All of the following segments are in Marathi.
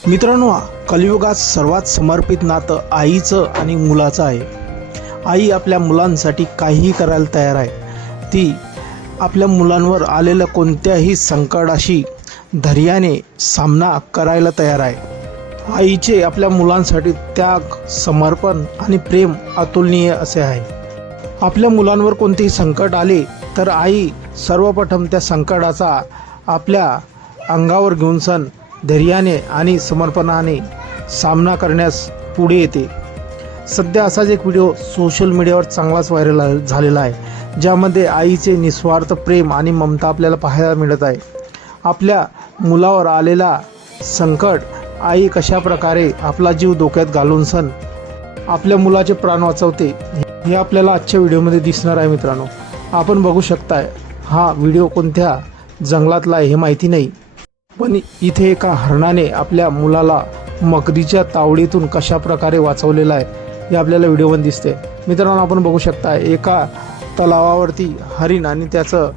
मित्रांनो, कलियुगात सर्वात समर्पित नातं आईचं आणि मुलाचं आहे। आई आपल्या मुलांसाठी काहीही करायला तयार आहे। ती आपल्या मुलांवर आलेल्या कोणत्याही संकटाशी धैर्याने सामना करायला तयार आहे। आईचे आपल्या मुलांसाठी त्याग, समर्पण आणि प्रेम अतुलनीय असे आहे। आपल्या मुलांवर कोणतेही संकट आले तर आई सर्वप्रथम त्या संकटाचा आपल्या अंगावर घेऊन सण धैर्याने आणि समर्पणाने सामना करण्यास पुढे येते। सध्या असाच एक व्हिडिओ सोशल मीडियावर चांगलाच व्हायरल झालेला आहे, ज्यामध्ये आईचे निस्वार्थ प्रेम आणि ममता आपल्याला पाहायला मिळत आहे। आपल्या मुलावर आलेला संकट आई कशा प्रकारे आपला जीव धोक्यात घालून सण आपल्या मुलाचे प्राण वाचवते हे आपल्याला आजच्या व्हिडिओमध्ये दिसणार आहे। मित्रांनो, आपण बघू शकताय हा व्हिडिओ कोणत्या जंगलातला आहे हे माहिती नाही, पण इथे एका हरणाने आपल्या मुलाला मगरीच्या तावडीतून कशा प्रकारे वाचवलेला आहे हे आपल्याला व्हिडिओमध्ये दिसते। मित्रांनो, आपण बघू शकता एका तलावावरती हरिण आणि त्याचं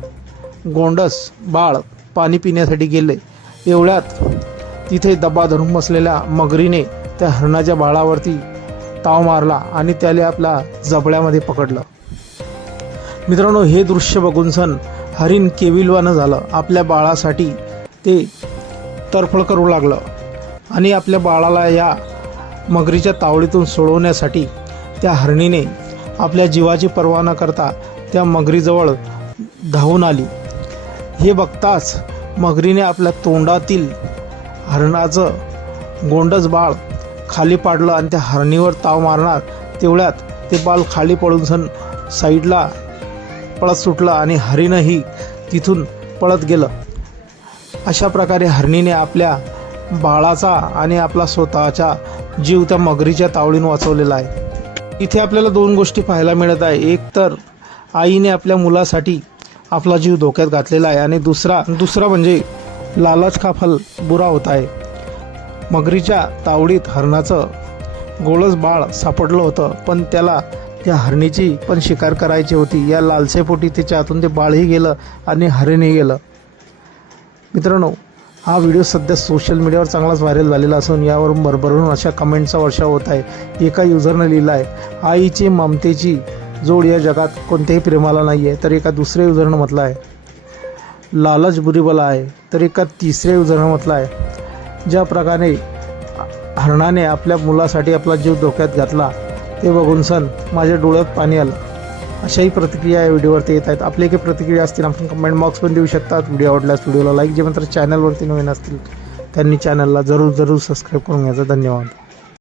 गोंडस बाळ पाणी पिण्यासाठी गेले। एवढ्यात तिथे दबा धरून बसलेल्या मगरीने त्या हरणाच्या बाळावरती ताव मारला आणि त्याला आपल्या जबड्यामध्ये पकडलं। मित्रांनो, हे दृश्य बघून सण हरिण केविलवाणं झालं। आपल्या बाळासाठी ते तरफड करू लागलं आणि आपल्या बाळाला या मगरीच्या तावडीतून सोडवण्यासाठी त्या हरणीने आपल्या जीवाची पर्वा न करता त्या मगरीजवळ धावून आली। हे बघताच मगरीने आपल्या तोंडातील हरणाचं गोंडस बाळ खाली पाडलं आणि त्या हरणीवर ताव मारणार तेवढ्यात ते बाळ खाली पडून सण साईडला पळत सुटलं आणि हरिणही तिथून पळत गेलं। अशा प्रकारे हरणीने आपल्या बाळाचा आणि आपला स्वतःचा जीव त्या मगरीच्या तावडीने वाचवलेला आहे। इथे आपल्याला दोन गोष्टी पाहायला मिळत आहे। एक तर आईने आपल्या मुलासाठी आपला जीव धोक्यात घातलेला आहे आणि दुसरा म्हणजे लालच का फल बुरा होता आहे। मगरीच्या तावडीत हरणाचं गोळस बाळ सापडलं होतं, पण त्याला त्या हरणीची पण शिकार करायची होती। या लालसेपोटी त्याच्या हातून ते बाळही गेलं आणि हरणही गेलं। मित्रांनो, हा व्हिडिओ सध्या सोशल मीडियावर चांगलाच व्हायरल झालेला असून यावर भरभरून अशा कमेंटचा वर्षाव होत आहे। एका युजरने लिहिलं आहे, आईची ममतेची जोड या जगात कोणत्याही प्रेमाला नाही आहे। तर एका दुसऱ्या युजरनं म्हटलं आहे, लालच बुरी बला आहे। तर एका तिसऱ्या युजरनं म्हटलं आहे, ज्या प्रकारे हरणाने आपल्या मुलासाठी आपला जीव धोक्यात घातला ते बघून सण माझ्या डोळ्यात पाणी आलं। अशाही प्रतिक्रिया या व्हिडिओवरती येत आहेत। आपले काही प्रतिक्रिया असतील आपण कमेंट बॉक्समध्ये देऊ शकतात। व्हिडिओ आवडल्यास व्हिडिओला लाईक, जे मात्र चॅनलवरती नवीन असतील त्यांनी चॅनलला जरूर सबस्क्राईब करून घ्यायचं। धन्यवाद।